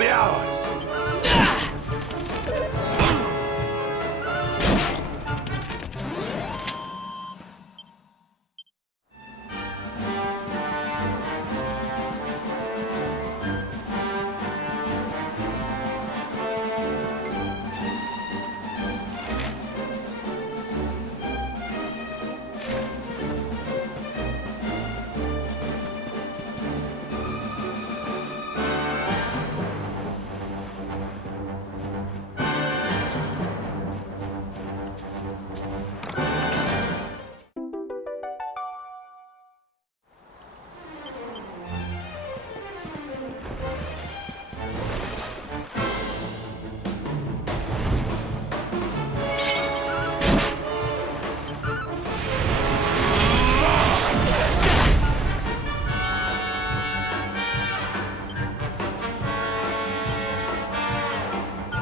be ours.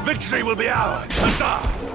Victory will be ours! Huzzah!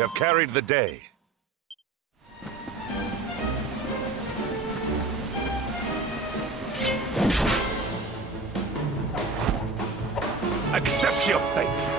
We have carried the day. Accept your fate!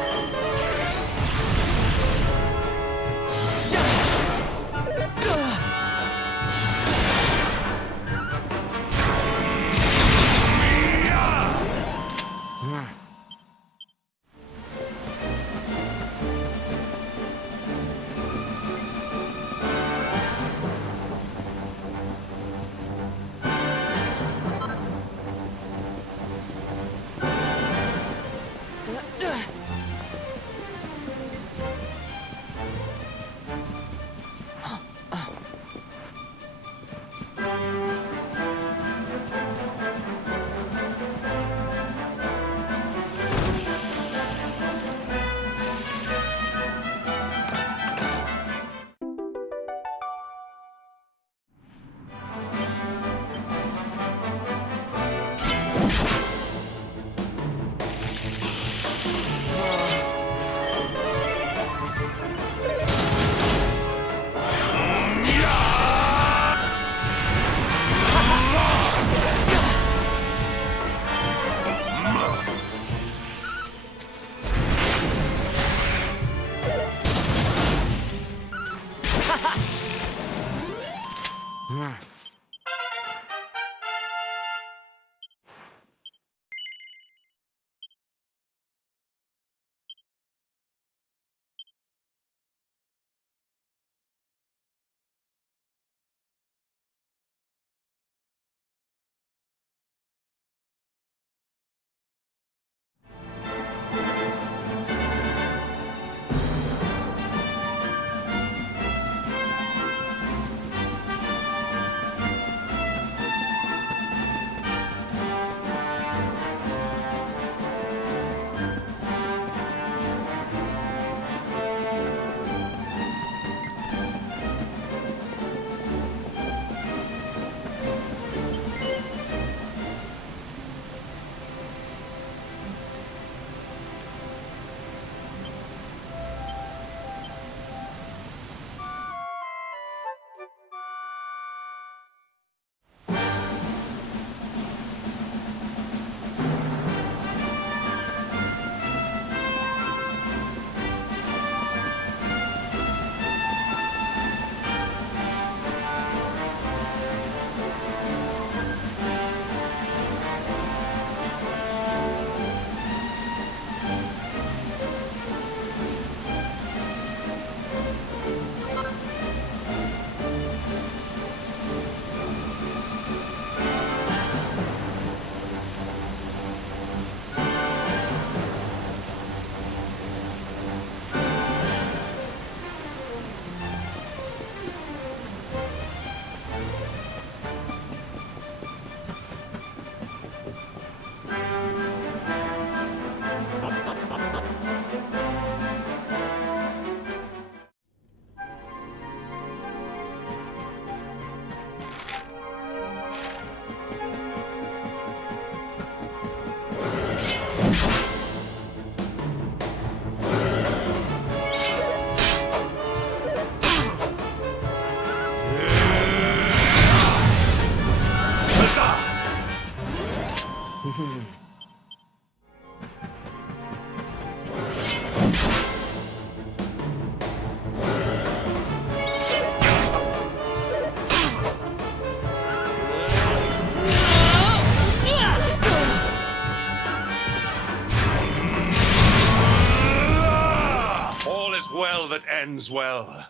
Well that ends well.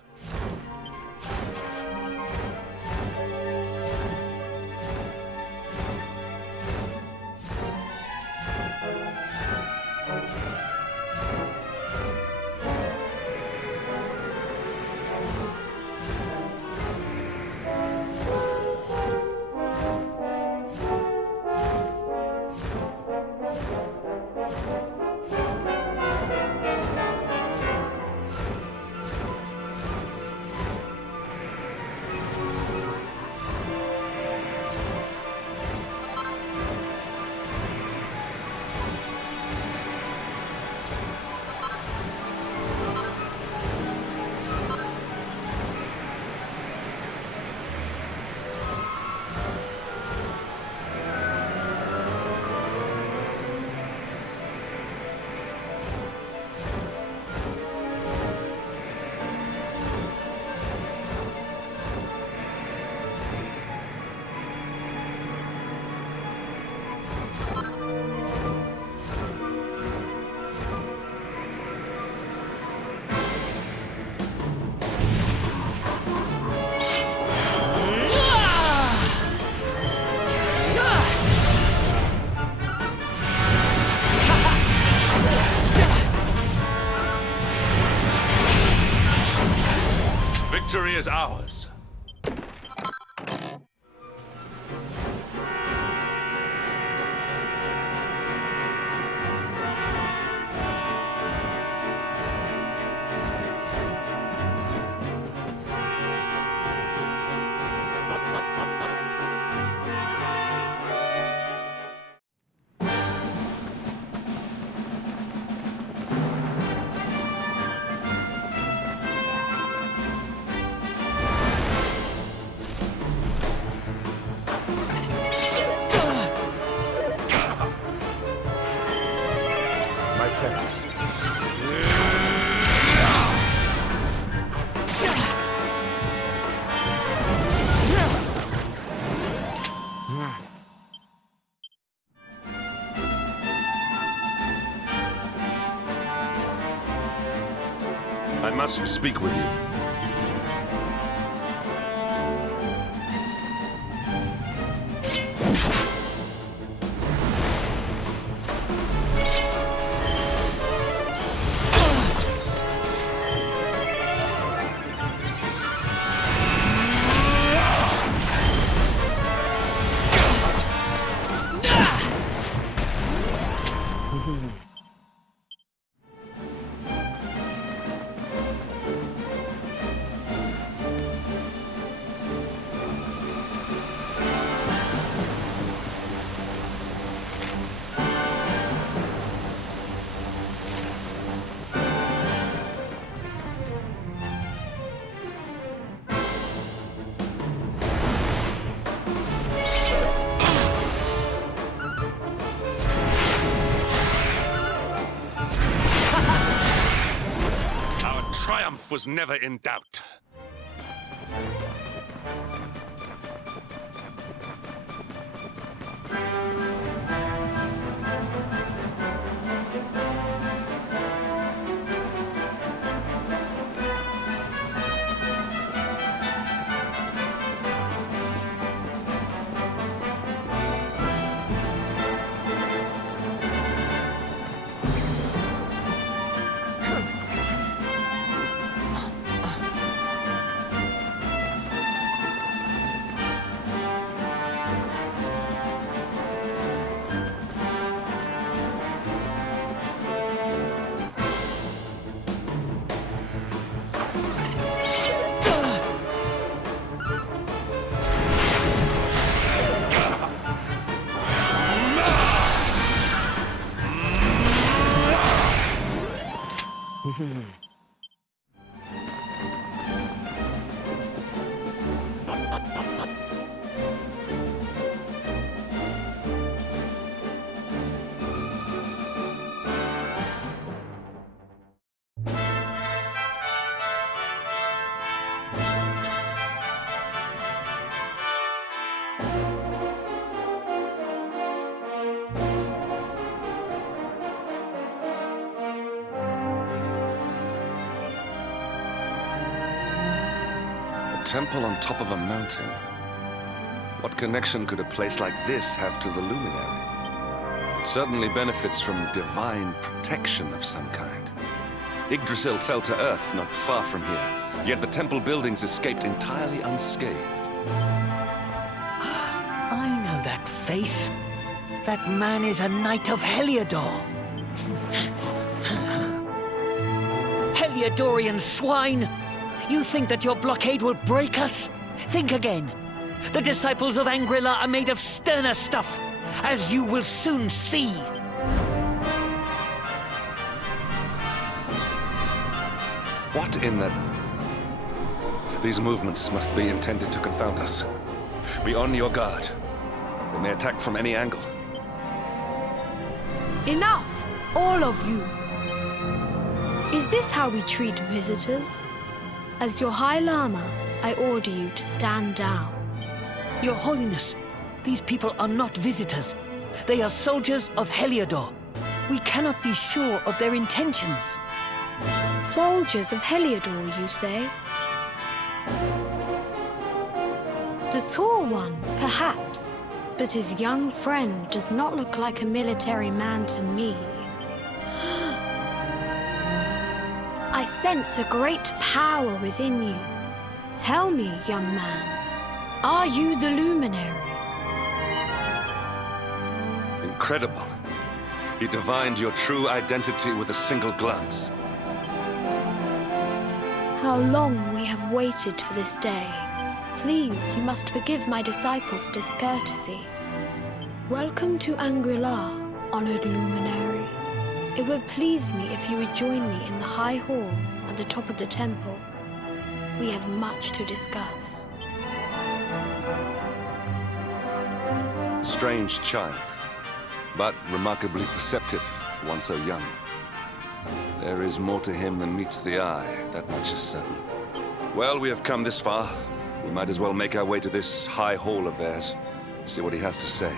Victory is ours. My thanks. I must speak with you. Triumph was never in doubt. Temple on top of a mountain. What connection could a place like this have to the Luminary? It certainly benefits from divine protection of some kind. Yggdrasil fell to earth not far from here, yet the temple buildings escaped entirely unscathed. I know that face. That man is a knight of Heliodor. Heliodorian swine! You think that your blockade will break us? Think again. The disciples of Angrila are made of sterner stuff, as you will soon see. What in the... These movements must be intended to confound us. Be on your guard. They may attack from any angle. Enough! All of you! Is this how we treat visitors? As your High Lama, I order you to stand down. Your Holiness, these people are not visitors. They are soldiers of Heliodor. We cannot be sure of their intentions. Soldiers of Heliodor, you say? The tall one, perhaps, but his young friend does not look like a military man to me. I sense a great power within you. Tell me, young man, are you the Luminary? Incredible. He divined your true identity with a single glance. How long we have waited for this day. Please, you must forgive my disciples' discourtesy. Welcome to Angri-La, honored Luminary. It would please me if you would join me in the High Hall at the top of the temple. We have much to discuss. Strange child, but remarkably perceptive for one so young. There is more to him than meets the eye, that much is certain. Well, we have come this far. We might as well make our way to this high hall of theirs, see what he has to say.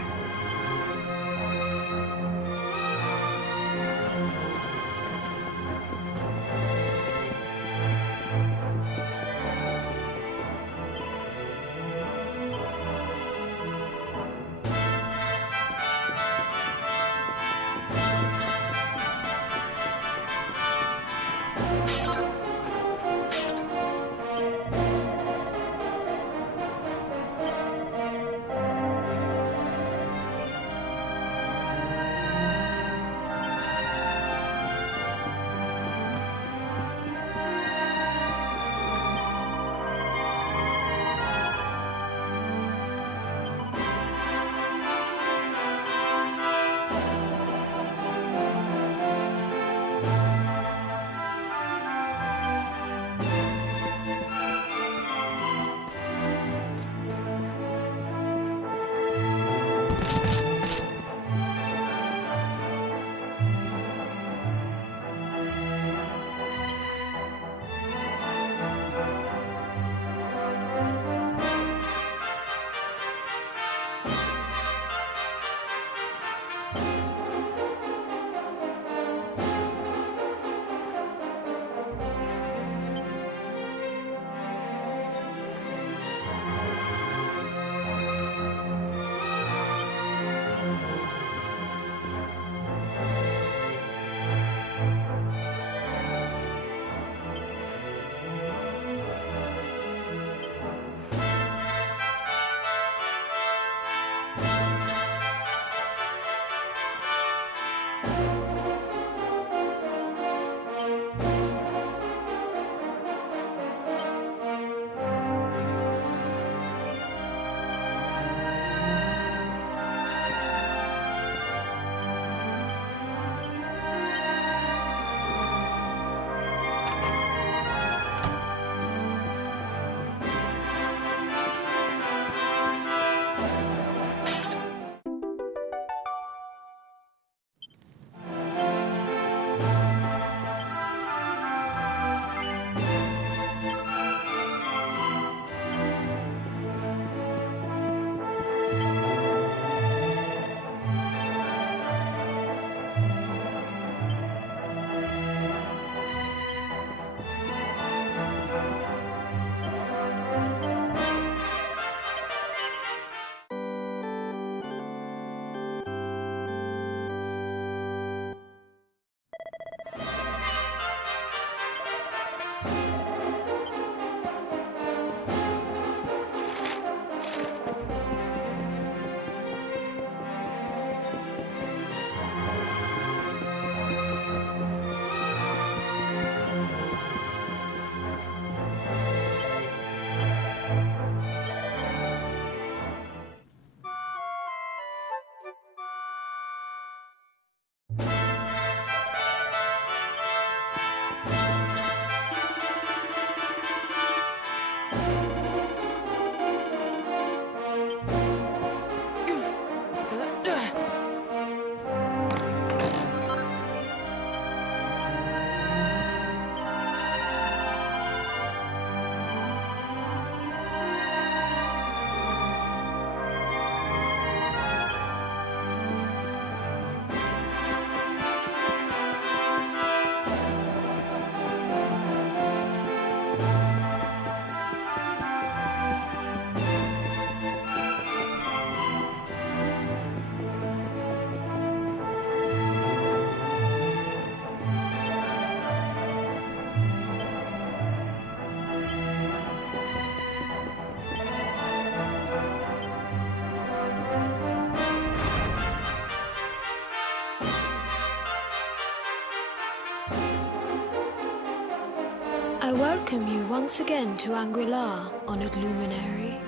welcome you once again to Angri-La, honored Luminary.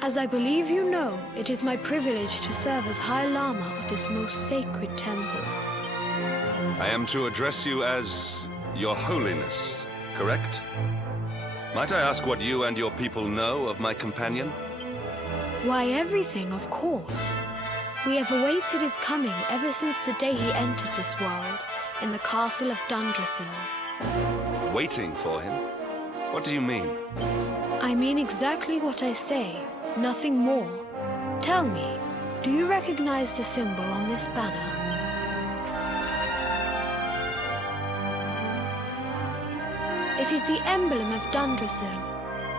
As I believe you know, it is my privilege to serve as High Lama of this most sacred temple. I am to address you as Your Holiness, correct? Might I ask what you and your people know of my companion? Why, everything, of course. We have awaited his coming ever since the day he entered this world, in the castle of Dundrasil. Waiting for him? What do you mean? I mean exactly what I say, nothing more. Tell me, do you recognize the symbol on this banner? It is the emblem of Dundrasil.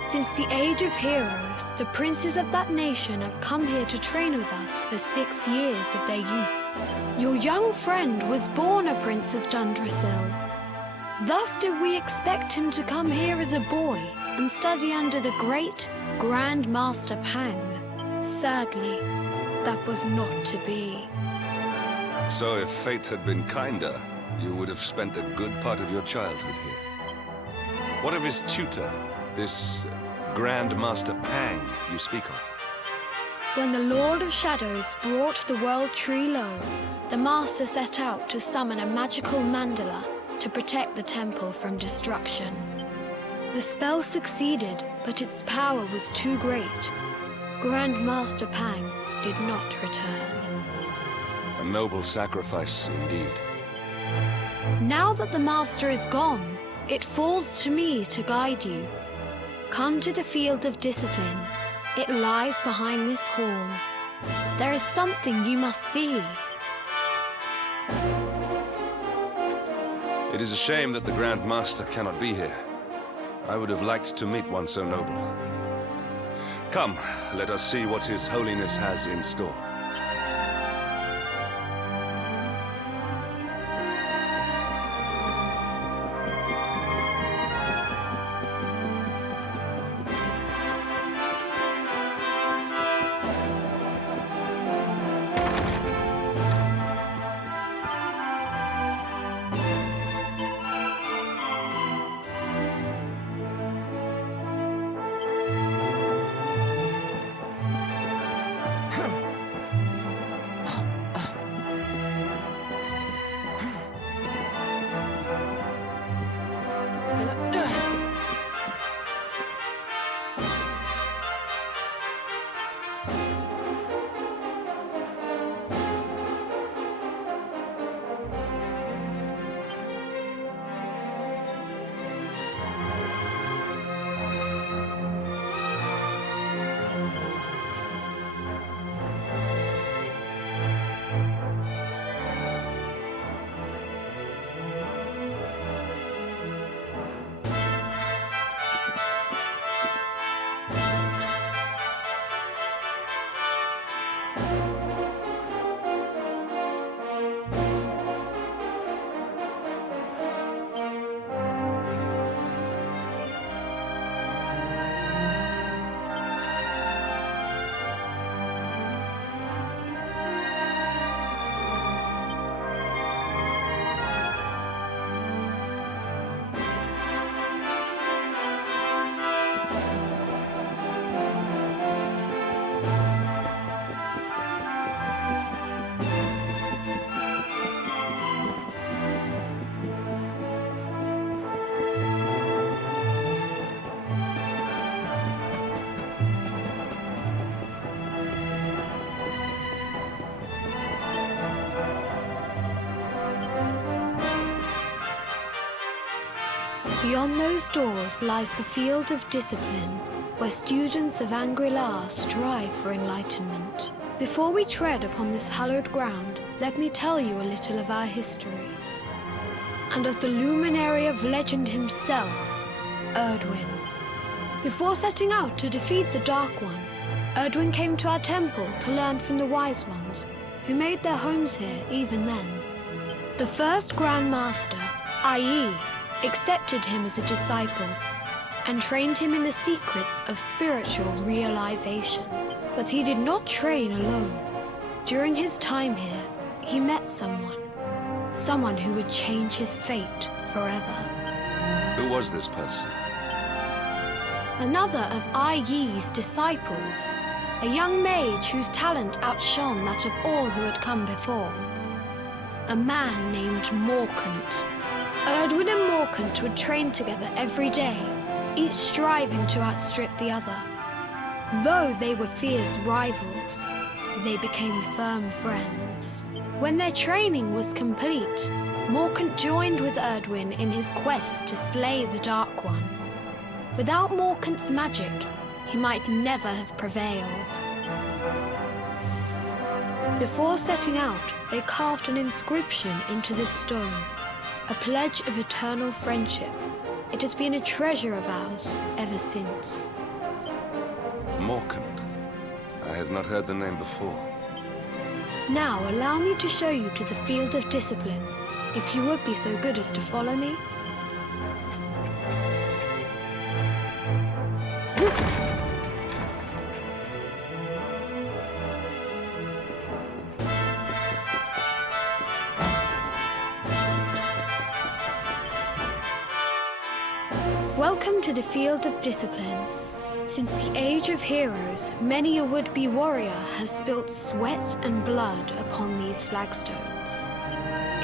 Since the age of heroes, the princes of that nation have come here to train with us for 6 years of their youth. Your young friend was born a prince of Dundrasil. Thus did we expect him to come here as a boy and study under the great Grand Master Pang. Sadly, that was not to be. So if fate had been kinder, you would have spent a good part of your childhood here. What of his tutor, this Grand Master Pang you speak of? When the Lord of Shadows brought the world tree low, the Master set out to summon a magical mandala to protect the temple from destruction. The spell succeeded, but its power was too great. Grand Master Pang did not return. A noble sacrifice indeed. Now that the Master is gone, it falls to me to guide you. Come to the field of discipline. It lies behind this hall. There is something you must see. It is a shame that the Grand Master cannot be here. I would have liked to meet one so noble. Come, let us see what His Holiness has in store. Beyond those doors lies the field of discipline, where students of Angri-La strive for enlightenment. Before we tread upon this hallowed ground, let me tell you a little of our history. And of the luminary of legend himself, Erdwin. Before setting out to defeat the Dark One, Erdwin came to our temple to learn from the Wise Ones, who made their homes here even then. The first Grand Master, i.e., accepted him as a disciple and trained him in the secrets of spiritual realization. But he did not train alone. During his time here, he met someone who would change his fate forever. Who was this person? Another of Ai Yi's disciples, a young mage whose talent outshone that of all who had come before. A man named Morkant. Erdwin and Morkant would train together every day, each striving to outstrip the other. Though they were fierce rivals, they became firm friends. When their training was complete, Morkant joined with Erdwin in his quest to slay the Dark One. Without Morkant's magic, he might never have prevailed. Before setting out, they carved an inscription into this stone, a pledge of eternal friendship. It has been a treasure of ours ever since. Morkant. I have not heard the name before. Now allow me to show you to the field of discipline, if you would be so good as to follow me. Welcome to the field of discipline. Since the age of heroes, many a would-be warrior has spilt sweat and blood upon these flagstones.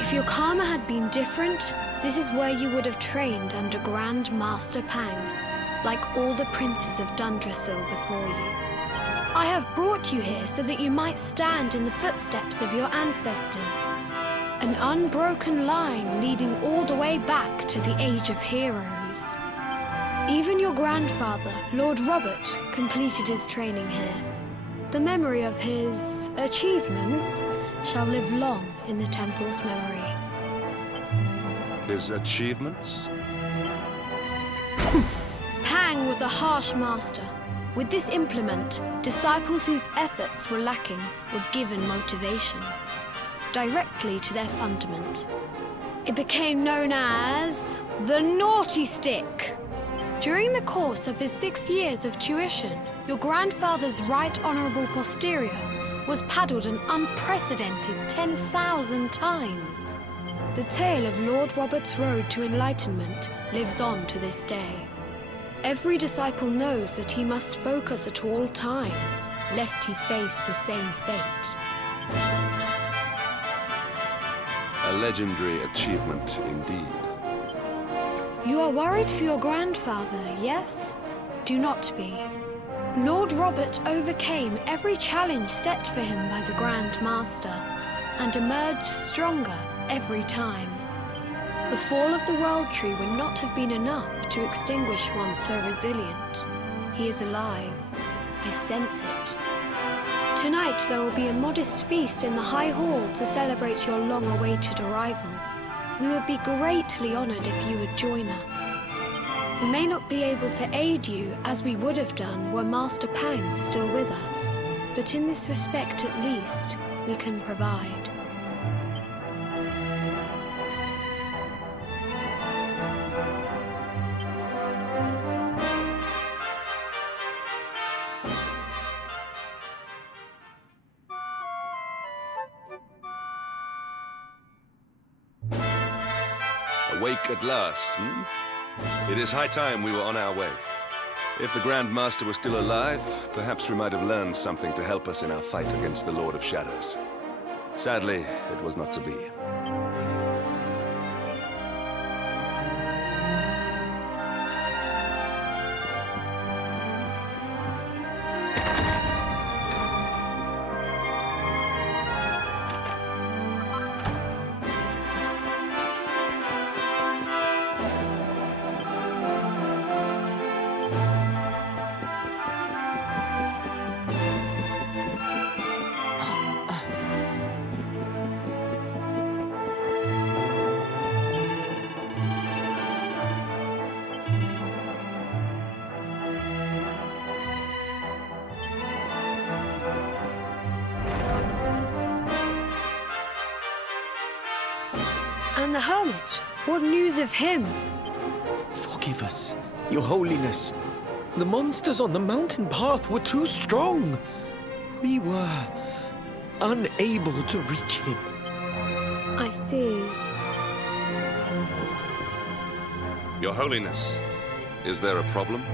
If your karma had been different, this is where you would have trained under Grand Master Pang, like all the princes of Dundrasil before you. I have brought you here so that you might stand in the footsteps of your ancestors. An unbroken line leading all the way back to the age of heroes. Even your grandfather, Lord Robert, completed his training here. The memory of his achievements shall live long in the temple's memory. His achievements? Pang was a harsh master. With this implement, disciples whose efforts were lacking were given motivation, directly to their fundament. It became known as the Naughty Stick. During the course of his 6 years of tuition, your grandfather's right honorable posterior was paddled an unprecedented 10,000 times. The tale of Lord Robert's road to enlightenment lives on to this day. Every disciple knows that he must focus at all times, lest he face the same fate. A legendary achievement indeed. You are worried for your grandfather, yes? Do not be. Lord Robert overcame every challenge set for him by the Grand Master, and emerged stronger every time. The fall of the World Tree would not have been enough to extinguish one so resilient. He is alive. I sense it. Tonight there will be a modest feast in the High Hall to celebrate your long-awaited arrival. We would be greatly honored if you would join us. We may not be able to aid you as we would have done were Master Pang still with us, but in this respect at least, we can provide. Awake at last, hmm? It is high time we were on our way. If the Grand Master were still alive, perhaps we might have learned something to help us in our fight against the Lord of Shadows. Sadly, it was not to be. And the hermit? What news of him? Forgive us, Your Holiness. The monsters on the mountain path were too strong. We were unable to reach him. I see. Your Holiness, is there a problem?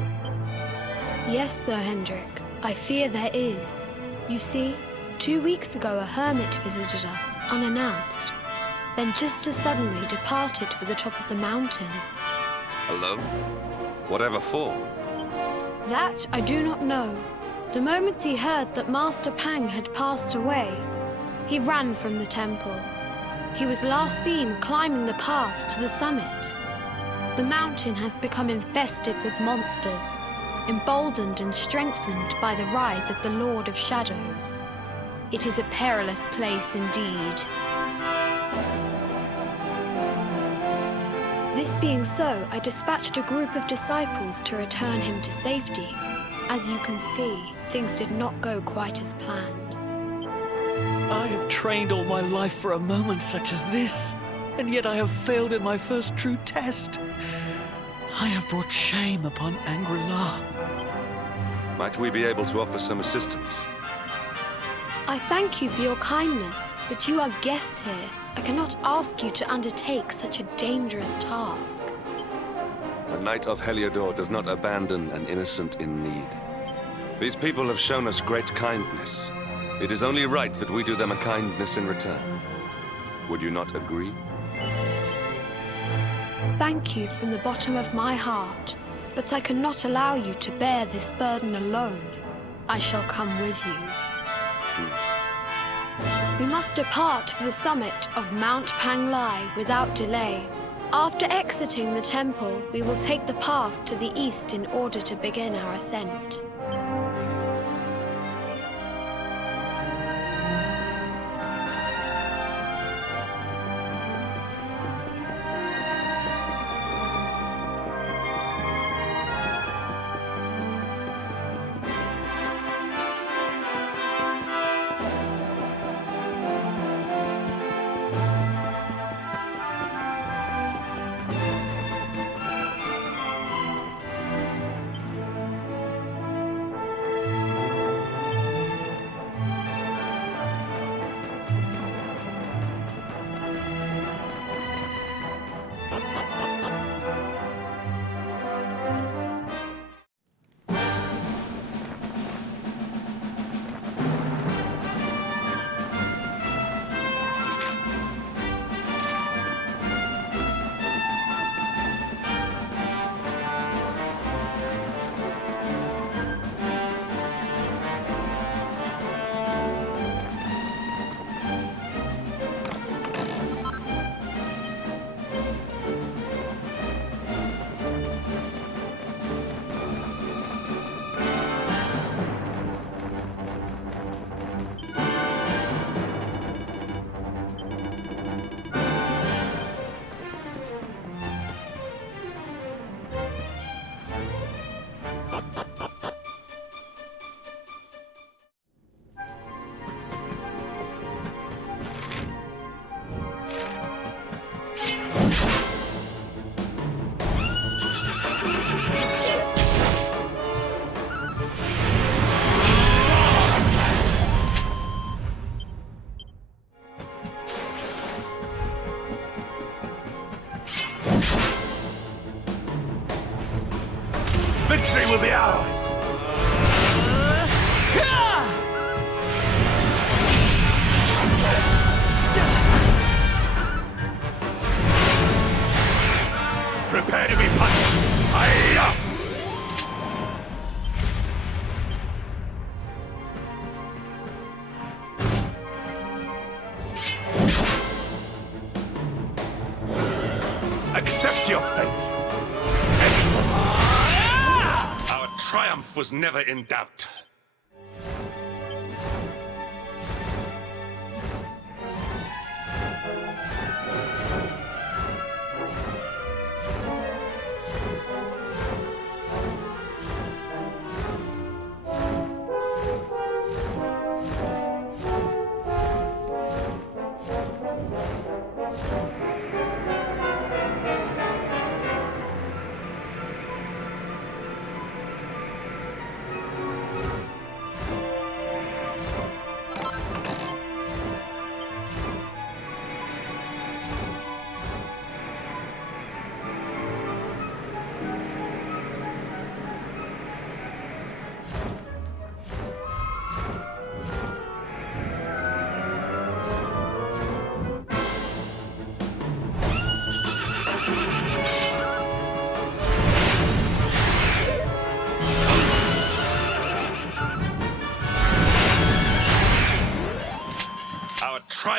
Yes, Sir Hendrick. I fear there is. You see, 2 weeks ago a hermit visited us, unannounced. Then just as suddenly departed for the top of the mountain. Alone? Whatever for? That I do not know. The moment he heard that Master Pang had passed away, he ran from the temple. He was last seen climbing the path to the summit. The mountain has become infested with monsters, emboldened and strengthened by the rise of the Lord of Shadows. It is a perilous place indeed. This being so, I dispatched a group of disciples to return him to safety. As you can see, things did not go quite as planned. I have trained all my life for a moment such as this, and yet I have failed in my first true test. I have brought shame upon Angri-La. Might we be able to offer some assistance? I thank you for your kindness, but you are guests here. I cannot ask you to undertake such a dangerous task. A knight of Heliodor does not abandon an innocent in need. These people have shown us great kindness. It is only right that we do them a kindness in return. Would you not agree? Thank you from the bottom of my heart, but I cannot allow you to bear this burden alone. I shall come with you. We must depart for the summit of Mount Pang Lai without delay. After exiting the temple, we will take the path to the east in order to begin our ascent. Victory will be ours! Prepare to be punished! Hiya! Accept your fate! Excellent! Our triumph was never in doubt.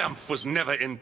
triumph was never in...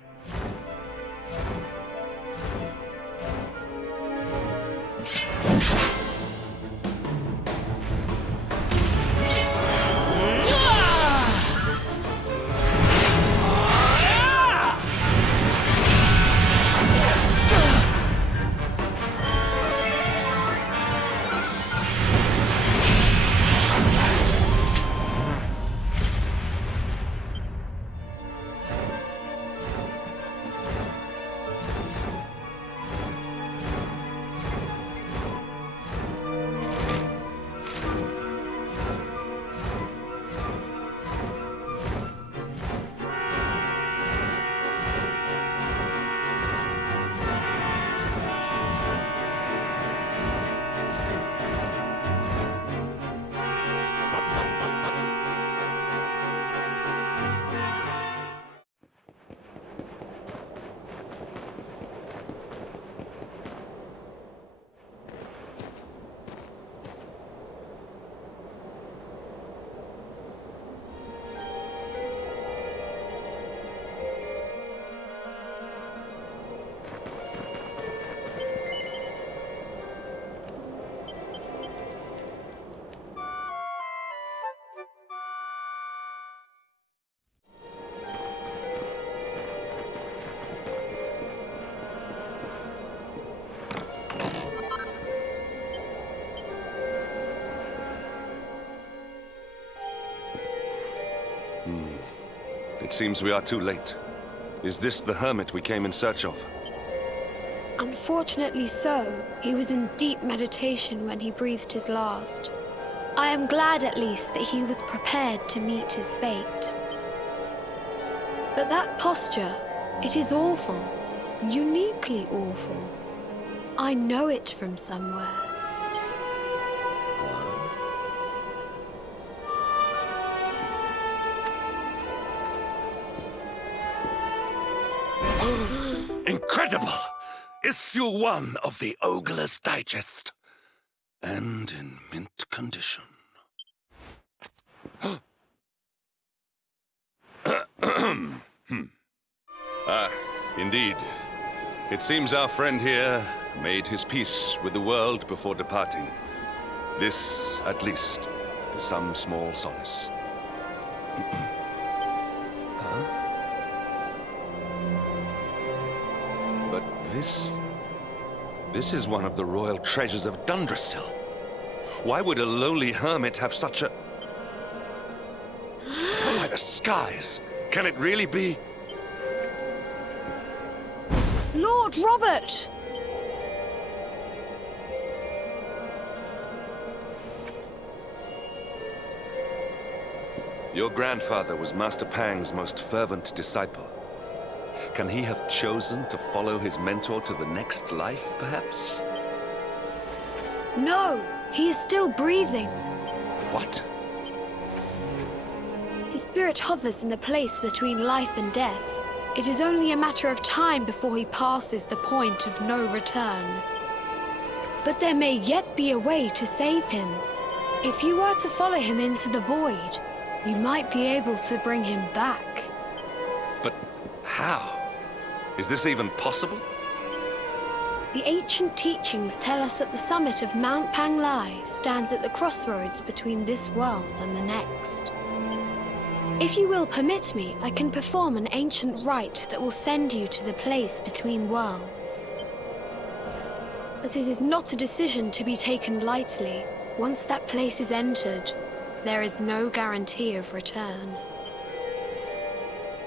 It seems we are too late. Is this the hermit we came in search of? Unfortunately so. He was in deep meditation when he breathed his last. I am glad at least that he was prepared to meet his fate. But that posture, it is awful. Uniquely awful. I know it from somewhere. Incredible! Issue 1 of the Ogler's Digest. And in mint condition. Indeed. It seems our friend here made his peace with the world before departing. This, at least, is some small solace. But this is one of the royal treasures of Dundrasil. Why would a lowly hermit have such a... By the skies! Can it really be? Lord Robert! Your grandfather was Master Pang's most fervent disciple. Can he have chosen to follow his mentor to the next life, perhaps? No, he is still breathing. What? His spirit hovers in the place between life and death. It is only a matter of time before he passes the point of no return. But there may yet be a way to save him. If you were to follow him into the void, you might be able to bring him back. But how? Is this even possible? The ancient teachings tell us that the summit of Mount Pang Lai stands at the crossroads between this world and the next. If you will permit me, I can perform an ancient rite that will send you to the place between worlds. But it is not a decision to be taken lightly. Once that place is entered, there is no guarantee of return.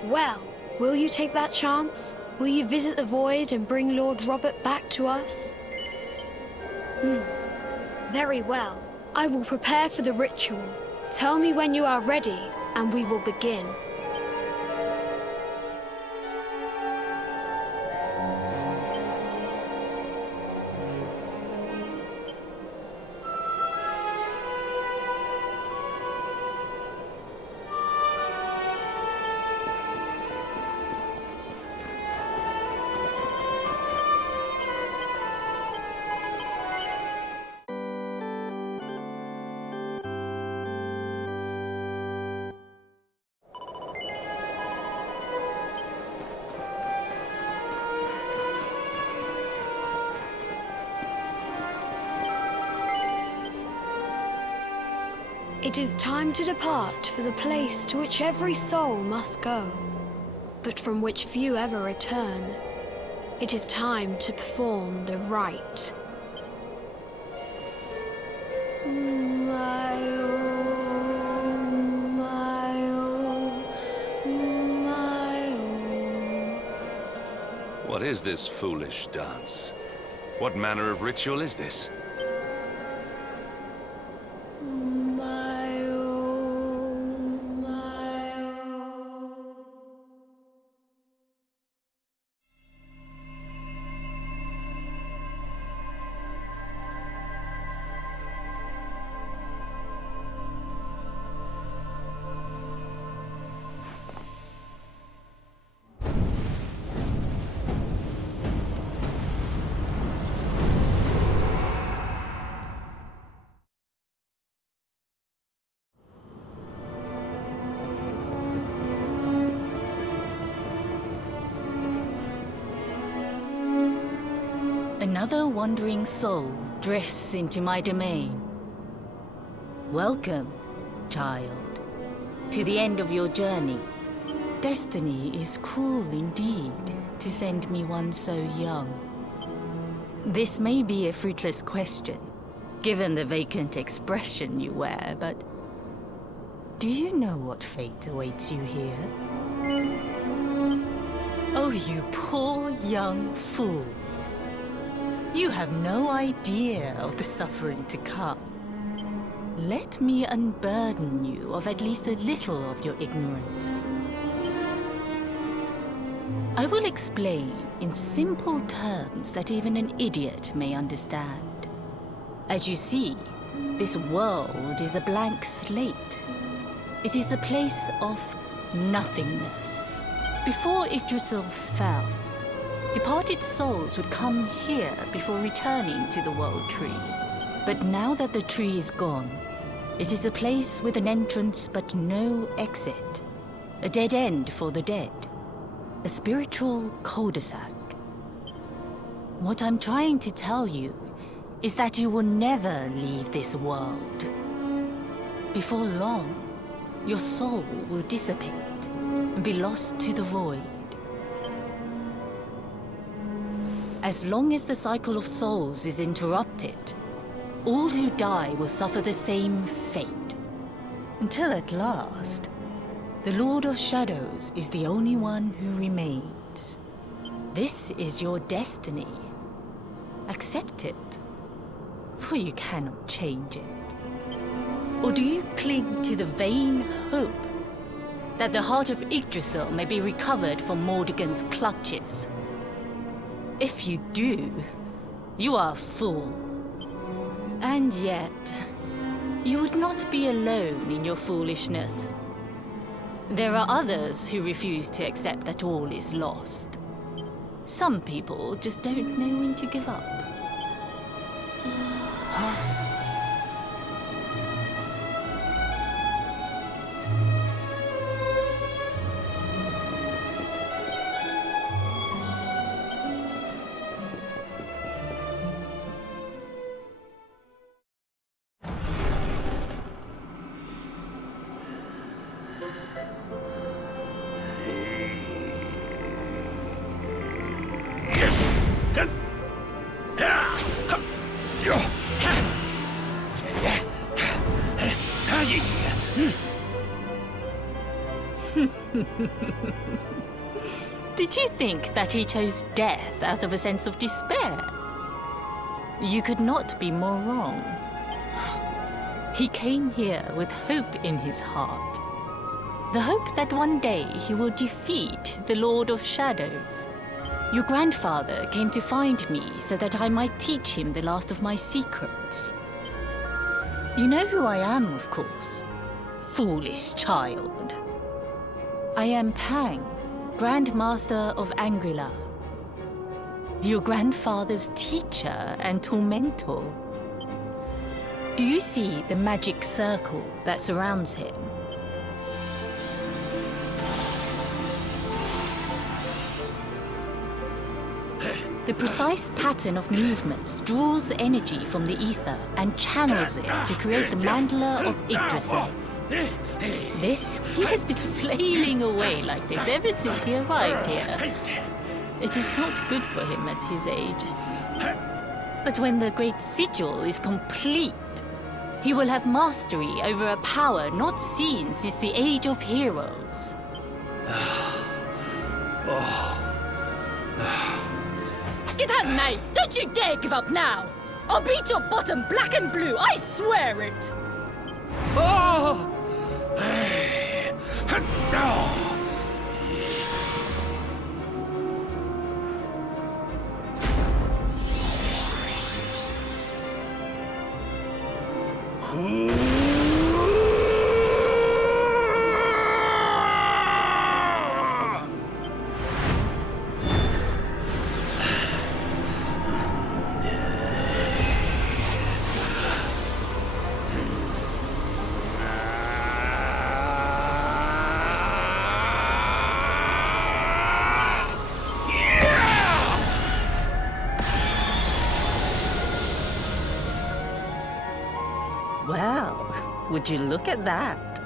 Well, will you take that chance? Will you visit the void and bring Lord Robert back to us? Very well. I will prepare for the ritual. Tell me when you are ready, and we will begin. It is time to depart for the place to which every soul must go, but from which few ever return. It is time to perform the rite. What is this foolish dance? What manner of ritual is this? Another wandering soul drifts into my domain. Welcome, child, to the end of your journey. Destiny is cruel indeed to send me one so young. This may be a fruitless question, given the vacant expression you wear, but do you know what fate awaits you here? Oh, you poor young fool. You have no idea of the suffering to come. Let me unburden you of at least a little of your ignorance. I will explain in simple terms that even an idiot may understand. As you see, this world is a blank slate. It is a place of nothingness. Before Yggdrasil fell, departed souls would come here before returning to the World Tree. But now that the tree is gone, it is a place with an entrance but no exit. A dead end for the dead. A spiritual cul-de-sac. What I'm trying to tell you is that you will never leave this world. Before long, your soul will dissipate and be lost to the void. As long as the cycle of souls is interrupted, all who die will suffer the same fate. Until at last, the Lord of Shadows is the only one who remains. This is your destiny. Accept it, for you cannot change it. Or do you cling to the vain hope that the heart of Yggdrasil may be recovered from Mordegon's clutches? If you do, you are a fool. And yet, you would not be alone in your foolishness. There are others who refuse to accept that all is lost. Some people just don't know when to give up. Did you think that he chose death out of a sense of despair? You could not be more wrong. He came here with hope in his heart. The hope that one day he will defeat the Lord of Shadows. Your grandfather came to find me so that I might teach him the last of my secrets. You know who I am, of course. Foolish child. I am Pang, Grand Master of Angri-La. Your grandfather's teacher and tormentor. Do you see the magic circle that surrounds him? The precise pattern of movements draws energy from the ether and channels it to create the mandala of Yggdrasil. He has been flailing away like this ever since he arrived here. It is not good for him at his age. But when the great sigil is complete, he will have mastery over a power not seen since the Age of Heroes. Get out, mate! Don't you dare give up now! I'll beat your bottom black and blue, I swear it! Oh! Well, would you look at that?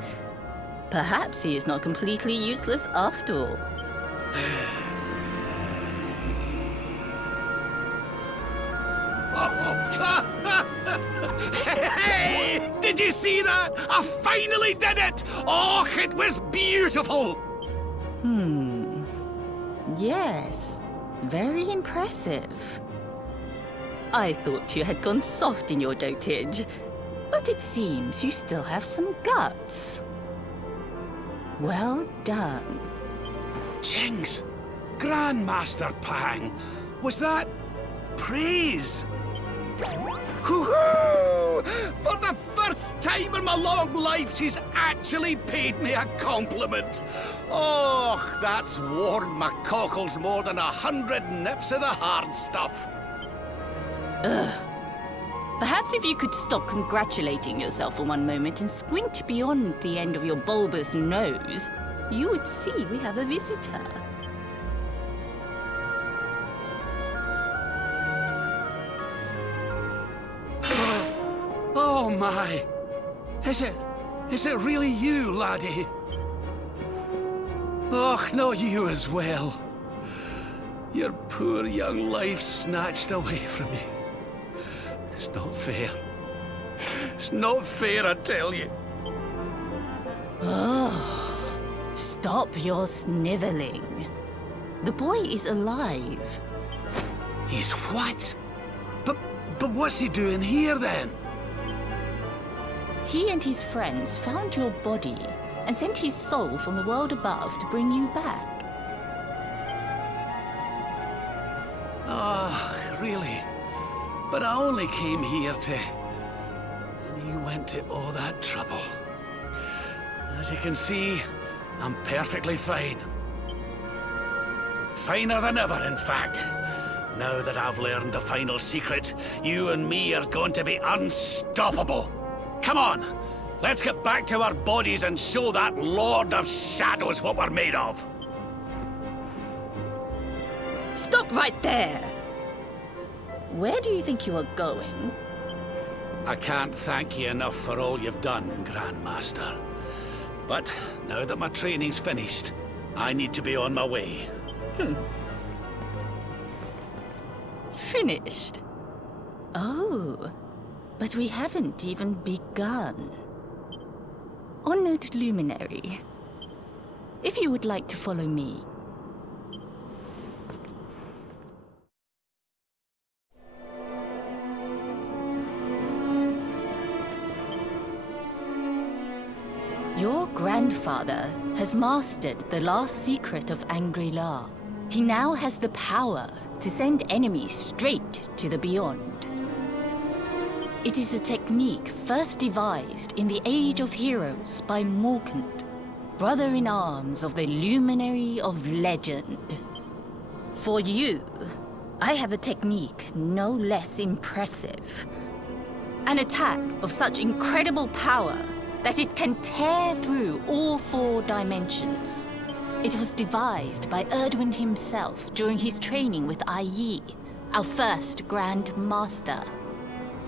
Perhaps he is not completely useless after all. Hey! Did you see that? I finally did it! Oh, it was beautiful! Yes, very impressive. I thought you had gone soft in your dotage, but it seems you still have some guts. Well done. Jings! Grandmaster Pang! Was that praise? Hoo-hoo! For the first time in my long life, she's actually paid me a compliment. Oh, that's warmed my cockles more than 100 nips of the hard stuff. Perhaps if you could stop congratulating yourself for one moment and squint beyond the end of your bulbous nose, you would see we have a visitor. Oh my! Is it really you, laddie? Och, no, you as well. Your poor young life snatched away from me. It's not fair. It's not fair, I tell you. Oh, stop your sniveling. The boy is alive. He's what? But what's he doing here then? He and his friends found your body and sent his soul from the world above to bring you back. Ah, really? But I only came here to... And you went to all that trouble. As you can see, I'm perfectly fine. Finer than ever, in fact. Now that I've learned the final secret, you and me are going to be unstoppable. Come on, let's get back to our bodies and show that Lord of Shadows what we're made of. Stop right there! Where do you think you are going? I can't thank you enough for all you've done, Grandmaster. But now that my training's finished, I need to be on my way. Finished? Oh, but we haven't even begun. Honored Luminary, if you would like to follow me. Your grandfather has mastered the last secret of Angri-La. He now has the power to send enemies straight to the beyond. It is a technique first devised in the Age of Heroes by Morkant, brother-in-arms of the Luminary of Legend. For you, I have a technique no less impressive. An attack of such incredible power that it can tear through all 4 dimensions. It was devised by Erdwin himself during his training with Yi, our first Grand Master.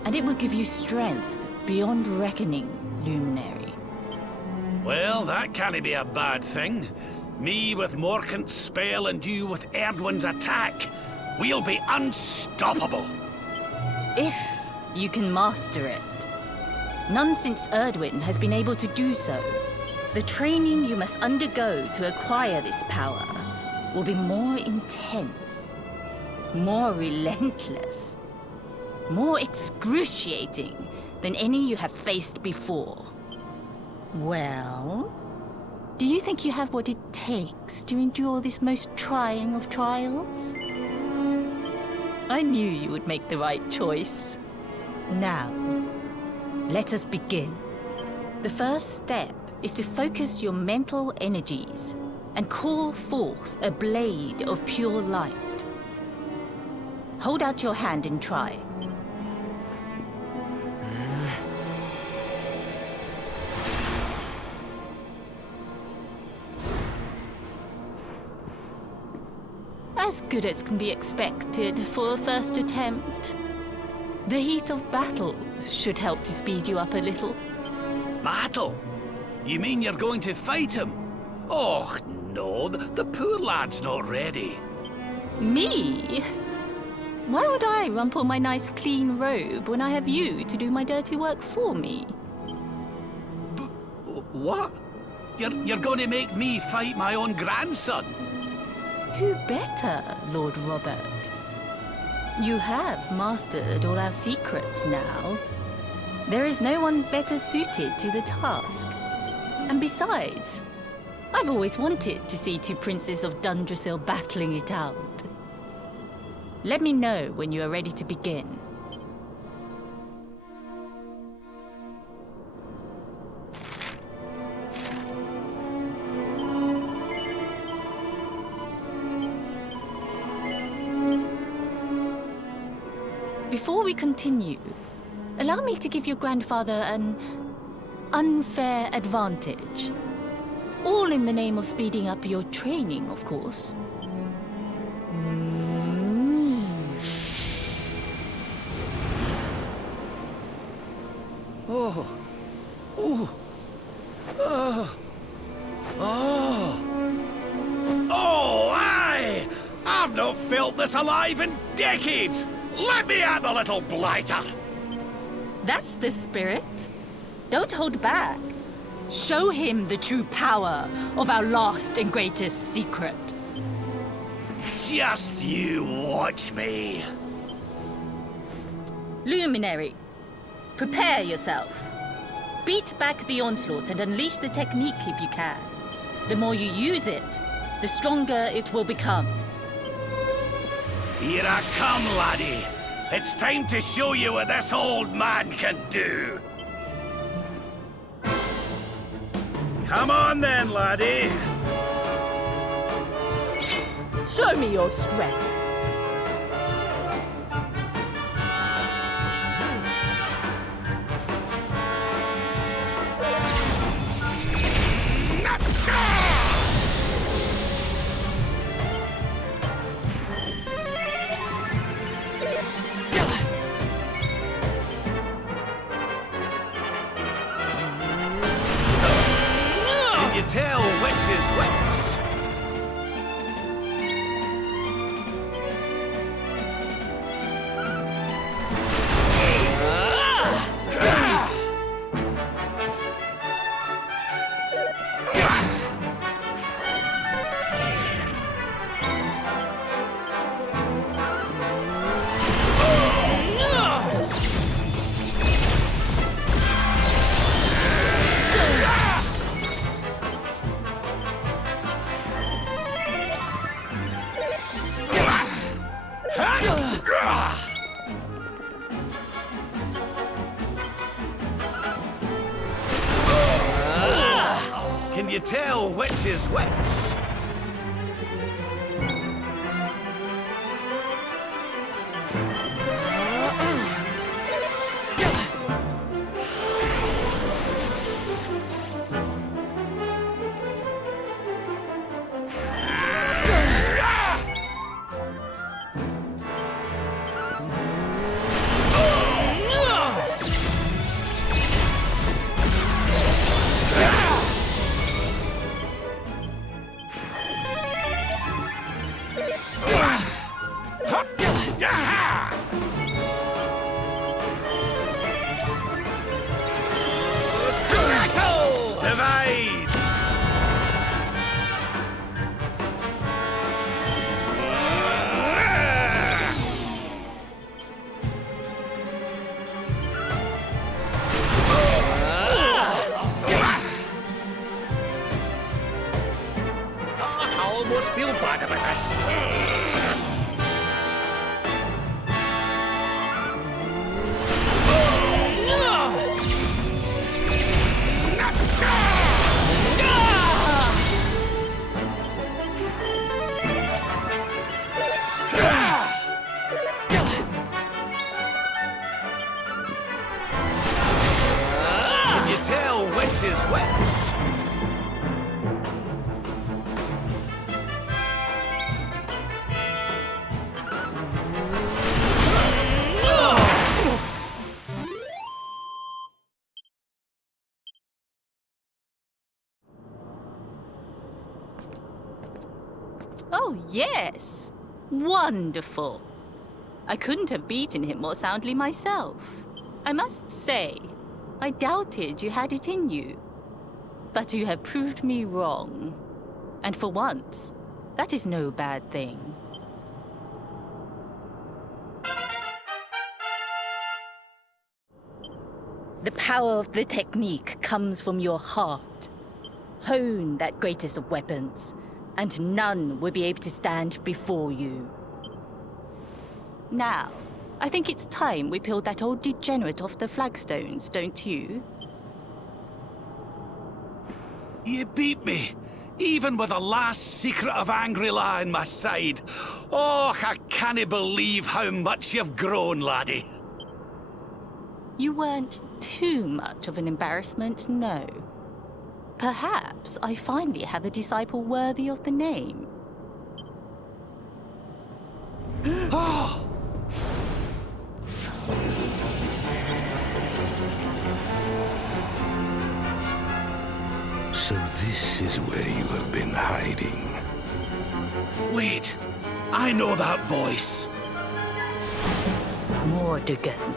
And it will give you strength beyond reckoning, Luminary. Well, that can't be a bad thing. Me with Morkant's spell and you with Erdwin's attack. We'll be unstoppable. If you can master it. None since Erdwin has been able to do so. The training you must undergo to acquire this power will be more intense, more relentless, more excruciating than any you have faced before. Well, do you think you have what it takes to endure this most trying of trials? I knew you would make the right choice. Now, let us begin. The first step is to focus your mental energies and call forth a blade of pure light. Hold out your hand and try. As good as can be expected for a first attempt. The heat of battle should help to speed you up a little. Battle? You mean you're going to fight him? Oh, no, the poor lad's not ready. Me? Why would I rumple my nice clean robe when I have you to do my dirty work for me? What? You're going to make me fight my own grandson? Who better, Lord Robert? You have mastered all our secrets now. There is no one better suited to the task. And besides, I've always wanted to see two princes of Dundrasil battling it out. Let me know when you are ready to begin. Before we continue, allow me to give your grandfather an unfair advantage. All in the name of speeding up your training, of course. Oh. Oh. Oh, aye! I've not felt this alive in decades! Let me at the little blighter! That's the spirit. Don't hold back. Show him the true power of our last and greatest secret. Just you watch me. Luminary, prepare yourself. Beat back the onslaught and unleash the technique if you can. The more you use it, the stronger it will become. Here I come, laddie. It's time to show you what this old man can do. Come on then, laddie. Show me your strength. Can you tell which is which? Can you tell which is which? wits is wits. Oh, yes. Wonderful. I couldn't have beaten him more soundly myself. I must say, I doubted you had it in you. But you have proved me wrong. And for once, that is no bad thing. The power of the technique comes from your heart. Hone that greatest of weapons, and none will be able to stand before you. Now, I think it's time we peeled that old degenerate off the flagstones, don't you? You beat me, even with the last secret of Angry-La in my side. Oh, I can't believe how much you've grown, laddie. You weren't too much of an embarrassment, no. Perhaps I finally have a disciple worthy of the name. Oh! So this is where you have been hiding. Wait, I know that voice. Mordegon.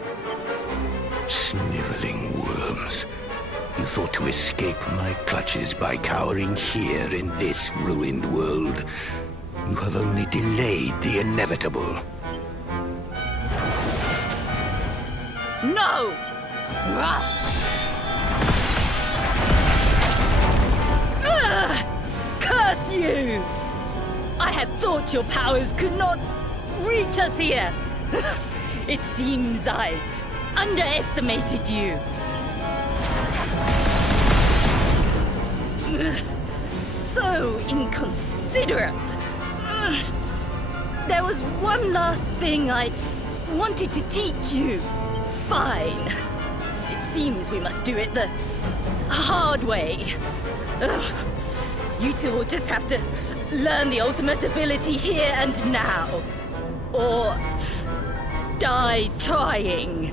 Sniveling worms. You thought to escape my clutches by cowering here in this ruined world. You have only delayed the inevitable. No! Curse you! I had thought your powers could not reach us here. It seems I underestimated you. So inconsiderate. There was one last thing I wanted to teach you. Fine. It seems we must do it the hard way. You two will just have to learn the ultimate ability here and now. Or die trying.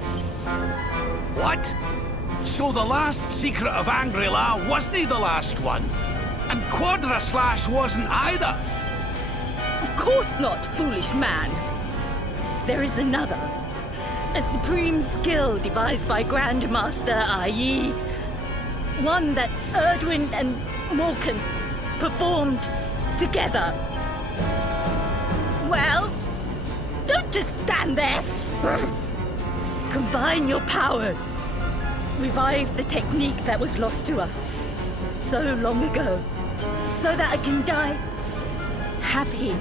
What? So the last secret of Angry-La wasn't the last one? And Quadra-Slash wasn't either? Of course not, foolish man. There is another. A supreme skill devised by Grandmaster i.e. one that Erdwin and Morkan performed together. Well, don't just stand there. Combine your powers. Revive the technique that was lost to us so long ago, so that I can die happy.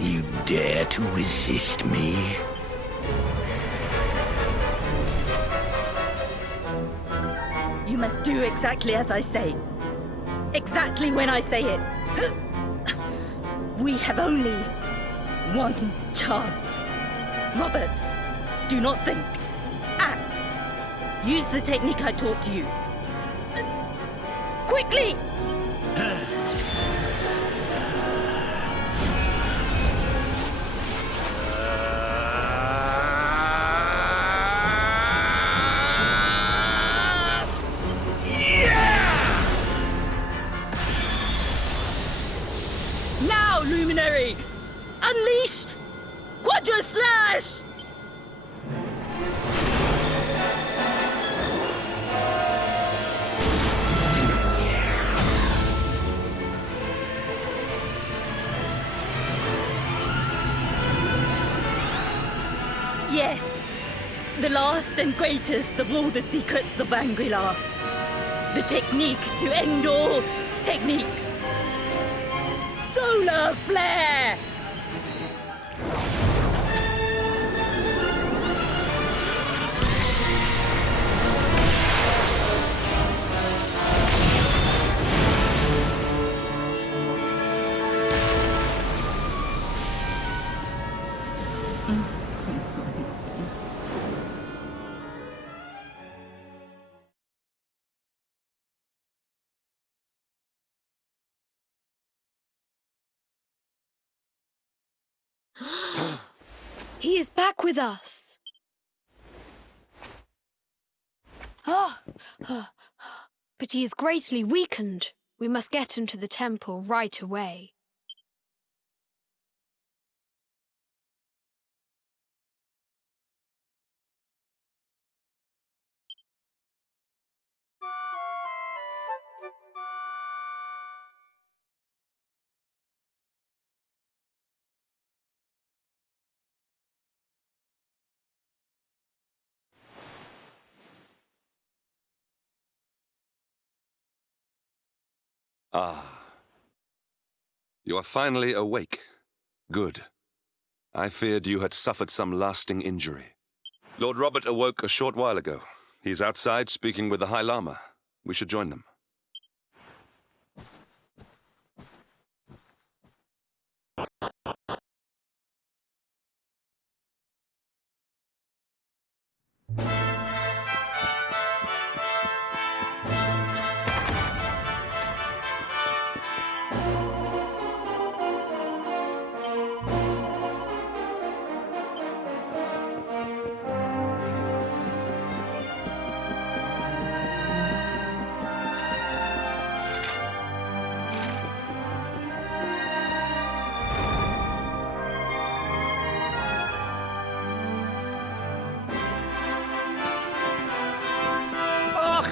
You dare to resist me? You must do exactly as I say. Exactly when I say it. We have only one chance. Robert, do not think. Act. Use the technique I taught you. Quickly! Now, Luminary! Unleash Quadra-Slash! Yes, the last and greatest of all the secrets of Angry-La. The technique to end all techniques. Solar Flare! He is back with us. But he is greatly weakened. We must get him to the temple right away. Ah. You are finally awake. Good. I feared you had suffered some lasting injury. Lord Robert awoke a short while ago. He's outside speaking with the High Lama. We should join them.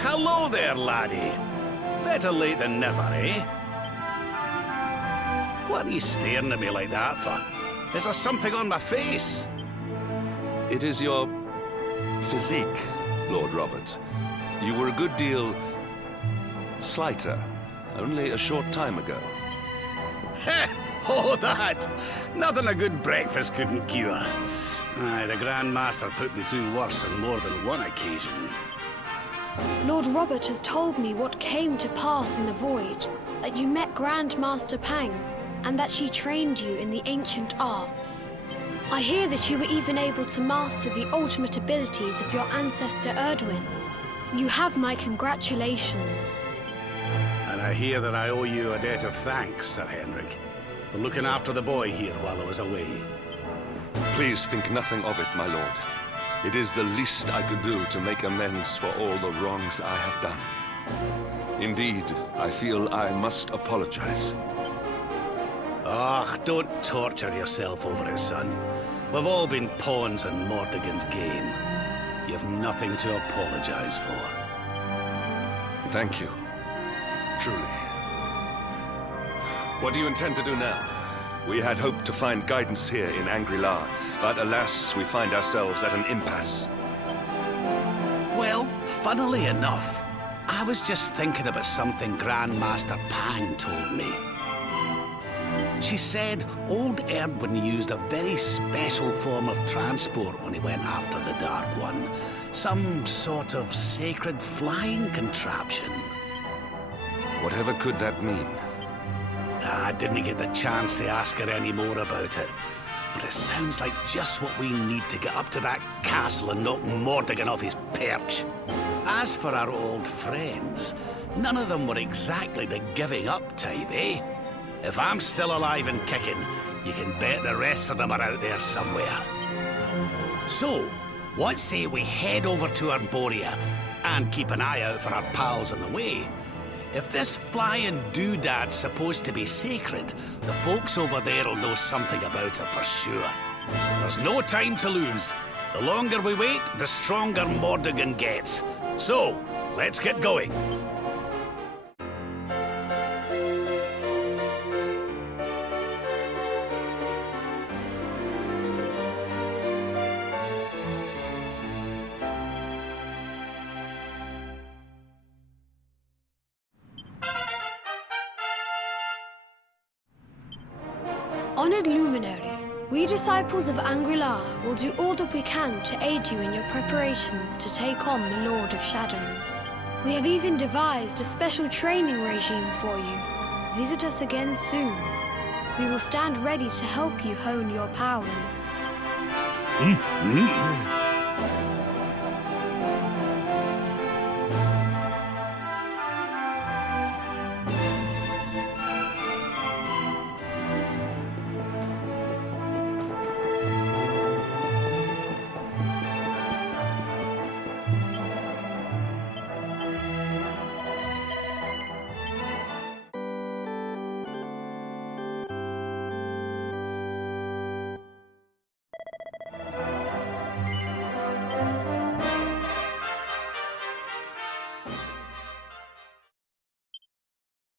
Hello there, laddie. Better late than never, eh? What are you staring at me like that for? Is there something on my face? It is your physique, Lord Robert. You were a good deal slighter only a short time ago. Oh, that! Nothing a good breakfast couldn't cure. Aye, the Grand Master put me through worse on more than one occasion. Lord Robert has told me what came to pass in the void, that you met Grand Master Pang, and that she trained you in the ancient arts. I hear that you were even able to master the ultimate abilities of your ancestor Erdwin. You have my congratulations. And I hear that I owe you a debt of thanks, Sir Hendrick, for looking after the boy here while I was away. Please think nothing of it, my lord. It is the least I could do to make amends for all the wrongs I have done. Indeed, I feel I must apologize. Ugh, don't torture yourself over it, son. We've all been pawns in Mordegon's game. You've nothing to apologize for. Thank you. Truly. What do you intend to do now? We had hoped to find guidance here in Angri-La, but alas, we find ourselves at an impasse. Well, funnily enough, I was just thinking about something Grandmaster Pang told me. She said old Erdwin used a very special form of transport when he went after the Dark One. Some sort of sacred flying contraption. Whatever could that mean? I didn't get the chance to ask her any more about it. But it sounds like just what we need to get up to that castle and knock Mordegon off his perch. As for our old friends, none of them were exactly the giving up type, eh? If I'm still alive and kicking, you can bet the rest of them are out there somewhere. So, what say we head over to Arborea and keep an eye out for our pals on the way? If this flying doodad's supposed to be sacred, the folks over there'll know something about it for sure. There's no time to lose. The longer we wait, the stronger Mordegon gets. So, let's get going. Honored Luminary, we disciples of Angri-La will do all that we can to aid you in your preparations to take on the Lord of Shadows. We have even devised a special training regime for you. Visit us again soon. We will stand ready to help you hone your powers.